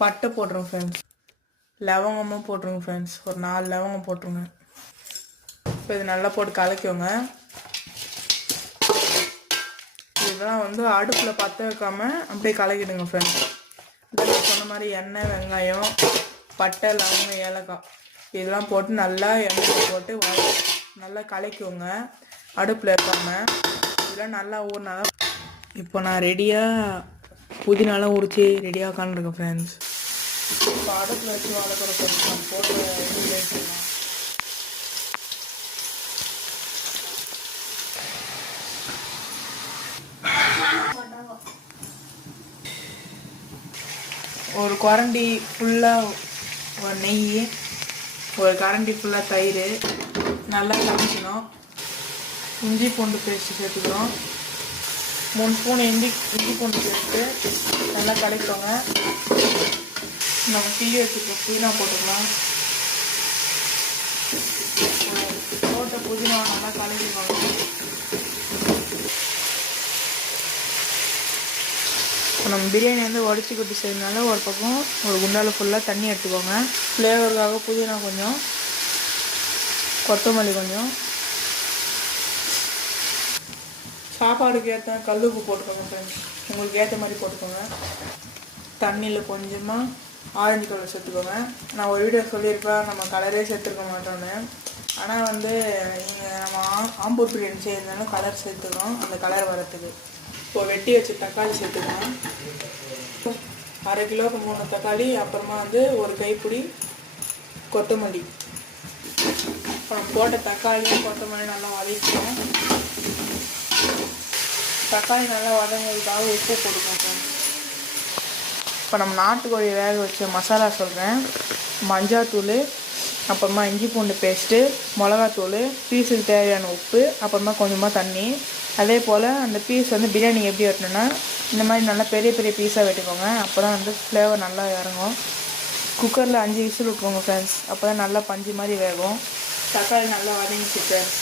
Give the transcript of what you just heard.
பட்டை போட்டுருங்க ஃப்ரெண்ட்ஸ் லவங்கமும் போட்டுருங்க ஃப்ரெண்ட்ஸ் ஒரு நாலு லவங்கம் போட்டுருங்க. இப்போ இது நல்லா போட்டு கலக்கிவங்க இதெல்லாம் வந்து அடுப்பில் பற்ற வைக்காம அப்படியே கலக்கிடுங்க ஃப்ரெண்ட்ஸ் இதில் சொன்ன மாதிரி எண்ணெய் வெங்காயம் பட்டை லவங்கம் ஏலக்காய். இதெல்லாம் போட்டு நல்லா எண்ணெய் போட்டு நல்லா கலக்கிவோங்க அடுப்பில் இருக்காமல் இதெல்லாம் நல்லா ஊறினா இப்போ நான் ரெடியாக புதினாலாம் உரிச்சு ரெடியாக உட்காந்துருக்கேன் ஃப்ரெண்ட்ஸ் இப்போ அடுப்பில் வச்சு வளர்க்குற கொஞ்சம் போட்டு ஒரு குரண்டி ஃபுல்லாக ஒரு நெய் ஒரு கரண்டி ஃபுல்லாக தயிர் நல்லா சமைக்கணும். இஞ்சி பூண்டு பேஸ்ட்டு சேர்த்துக்கிறோம். மூணு ஸ்பூன் இஞ்சி இஞ்சி பூண்டு சேர்த்து நல்லா கலக்கிக்கோங்க நம்ம கிள்ளி வச்சுக்கோ புதினா போட்டுக்கலாம். போட்ட புதினா நல்லா கலக்கிக்கோங்க. இப்போ நம்ம பிரியாணி வந்து உடச்சி கொட்டி செய்யறதுனால ஒரு பக்கம் ஒரு குண்டால் ஃபுல்லாக தண்ணி எடுத்துக்கோங்க. ஃப்ளேவருக்காக புதினா கொஞ்சம் கொத்தமல்லி கொஞ்சம். சாப்பாடுக்கு ஏற்ற கல் உப்பு போட்டுக்கோங்க ஃப்ரெண்ட்ஸ் உங்களுக்கு ஏற்ற மாதிரி போட்டுக்கோங்க. தண்ணியில் கொஞ்சமாக ஆரஞ்சு கலர் சேர்த்துக்கோங்க. நான் ஒரு வீடியோ சொல்லியிருப்பேன் நம்ம கலரே சேர்த்துருக்க மாட்டோன்னு ஆனால் வந்து நீங்கள் நம்ம ஆ- ஆம்பூர் பிரியாணி செய்யறதுனால கலர் சேர்த்துக்கிறோம் அந்த கலர் வரத்துக்கு. இப்போ வெட்டி வச்சு தக்காளி சேர்த்துக்கலாம். அரை கிலோவுக்கு மூணு தக்காளி அப்புறமா வந்து ஒரு கைப்பிடி கொத்தமல்லி. அப்புறம் போட்ட தக்காளி கொத்தமல்லி நல்லா வதக்கிக்கணும் தக்காளி நல்லா வதங்கிறதுக்காக உப்பு போட்டுக்கோங்க இப்போ நம்ம நாட்டுக்கோழி வேக வச்ச மசாலா சொல்கிறேன் மஞ்சாத்தூள் அப்புறமா இஞ்சி பூண்டு பேஸ்ட்டு மிளகாத்தூள் பீஸுக்கு தேவையான உப்பு அப்புறமா கொஞ்சமாக தண்ணி. அதே போல் அந்த பீஸ் வந்து பிரியாணி எப்படி வெட்டணும்னா இந்த மாதிரி நல்லா பெரிய பெரிய பீஸாக வெட்டிக்கோங்க. அப்போ தான் வந்து ஃப்ளேவர் நல்லா இறங்கும். குக்கரில் அஞ்சு விசில் விட்டுக்கோங்க ஃப்ரெண்ட்ஸ் அப்போ தான் நல்லா பஞ்சு மாதிரி வேகும். தக்காளி நல்லா வதங்கிச்சு ஃப்ரெண்ட்ஸ்